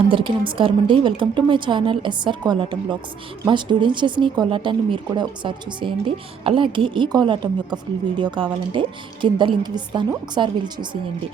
అందరికీ నమస్కారం అండి. Welcome to my channel SR Kolatam blogs. మా స్టూడెంట్స్ చేసిన ఈ కోలాటాన్ని మీరు కూడా ఒకసారి చూసేయండి. అలాగే ఈ కోలాటం యొక్క ఫుల్ వీడియో కావాలంటే కింద లింక్ ఇస్తాను, ఒకసారి వెళ్ళి చూసేయండి.